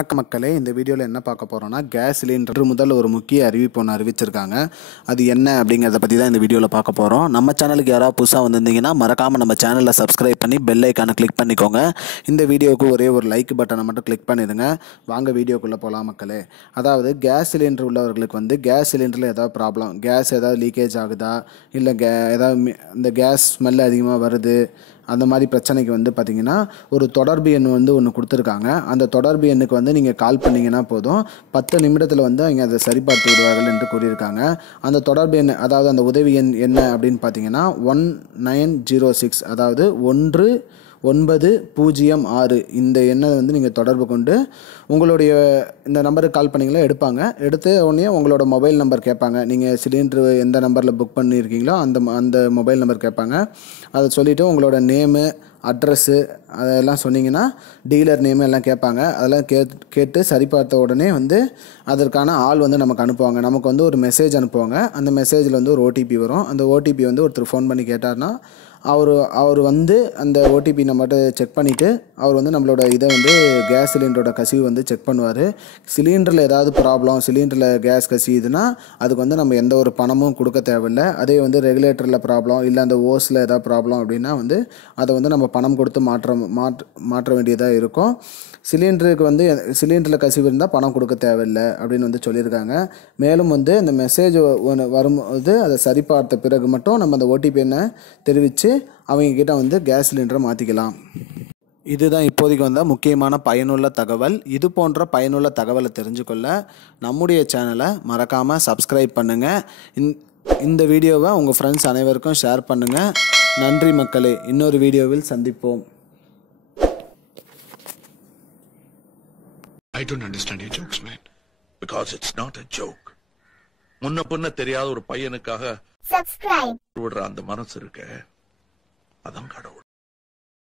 வணக்க மக்களே, இந்த வீடியோவில் என்ன பார்க்க போகிறோன்னா, கேஸ் சிலிண்டர் முதல்ல ஒரு முக்கிய அறிவிப்பு ஒன்று அறிவிச்சிருக்காங்க. அது என்ன அப்படிங்கிறத பற்றி தான் இந்த வீடியோவில் பார்க்க போகிறோம். நம்ம சேனலுக்கு யாராவது புதுசாக வந்திருந்தீங்கன்னா மறக்காமல் நம்ம சேனலை சப்ஸ்கிரைப் பண்ணி பெல் ஐக்கானை கிளிக் பண்ணிக்கோங்க. இந்த வீடியோவுக்கு ஒரே ஒரு லைக் பட்டனை மட்டும் கிளிக் பண்ணிடுங்க. வாங்க வீடியோக்குள்ளே போகலாம் மக்களே. அதாவது கேஸ் சிலிண்டர் உள்ளவர்களுக்கு வந்து கேஸ் சிலிண்டரில் ஏதாவது ப்ராப்ளம், கேஸ் ஏதாவது லீக்கேஜ் ஆகுதா, இல்லை ஏதாவது இந்த கேஸ் ஸ்மெல் அதிகமாக வருது, அந்த மாதிரி பிரச்சனைக்கு வந்து பார்த்திங்கன்னா ஒரு தொடர்பு எண் வந்து ஒன்று கொடுத்துருக்காங்க. அந்த தொடர்பு எண்ணுக்கு வந்து நீங்கள் கால் பண்ணிங்கன்னா போதும், 10 நிமிடத்தில் வந்து அவங்க அதை சரிபார்த்து விடுவார்கள் என்று கூறியிருக்காங்க. அந்த தொடர்பு எண், அதாவது அந்த உதவி எண் என்ன அப்படின்னு பார்த்தீங்கன்னா 1906, அதாவது 1906 இந்த எண்ணை வந்து நீங்கள் தொடர்பு கொண்டு உங்களுடைய இந்த நம்பருக்கு கால் பண்ணிங்களா எடுப்பாங்க. எடுத்து உடனே உங்களோட மொபைல் நம்பர் கேட்பாங்க. நீங்கள் சிலிண்டர் எந்த நம்பரில் புக் பண்ணியிருக்கீங்களோ அந்த மொபைல் நம்பர் கேட்பாங்க. அதை சொல்லிவிட்டு உங்களோட நேமு, அட்ரஸ்ஸு அதெல்லாம் சொன்னீங்கன்னா டீலர் நேமு எல்லாம் கேட்பாங்க. அதெல்லாம் கேட்டு சரிபார்த்த உடனே வந்து அதற்கான ஆள் வந்து நமக்கு அனுப்புவாங்க. நமக்கு வந்து ஒரு மெசேஜ் அனுப்புவாங்க. அந்த மெசேஜில் வந்து ஒரு ஓடிபி வரும். அந்த ஓடிபி வந்து ஒருத்தர் ஃபோன் பண்ணி கேட்டார்னா அவர் வந்து அந்த ஓடிபி நம்மகிட்ட செக் பண்ணிவிட்டு அவர் வந்து நம்மளோட இதை வந்து கேஸ் சிலிண்டரோட கசிவு வந்து செக் பண்ணுவார். சிலிண்டரில் ஏதாவது ப்ராப்ளம், சிலிண்டரில் கேஸ் கசியுதுன்னா அதுக்கு வந்து நம்ம எந்த ஒரு பணமும் கொடுக்க தேவையில்லை. அதே வந்து ரெகுலேட்டரில் ப்ராப்ளம், இல்லை அந்த ஓஸில் ஏதாவது ப்ராப்ளம் அப்படின்னா வந்து அதை வந்து நம்ம பணம் கொடுத்து மாற்ற வேண்டியதாக இருக்கும். சிலிண்டருக்கு வந்து சிலிண்டரில் கசிவு இருந்தால் பணம் கொடுக்க தேவையில்லை அப்படின்னு வந்து சொல்லியிருக்காங்க. மேலும் வந்து அந்த மெசேஜ் வரும்போது அதை சரிபார்த்த பிறகு மட்டும் நம்ம அந்த ஓடிபி எண்ணை தெரிவித்து அவங்கக்கிட்ட வந்து கேஸ் சிலிண்டரை மாற்றிக்கலாம். இதுதான் இப்போதைக்கு வந்த முக்கியமான பயனுள்ள தகவல். இது போன்ற பயனுள்ள தகவலை தெரிஞ்சுக்கொள்ள நம்முடைய சேனலை மறக்காமல் சப்ஸ்கிரைப் பண்ணுங்கள். இந்த வீடியோவை உங்கள் ஃப்ரெண்ட்ஸ் அனைவருக்கும் ஷேர் பண்ணுங்கள். நன்றி மக்களே. இன்னொரு வீடியோவில் சந்திப்போம். I don't understand your jokes, man. Because it's not a joke. முன்ன பின்ன தெரியாத ஒரு பையனுக்காக subscribe விடுற அந்த மனசு இருக்க, அதான் கடவுள்.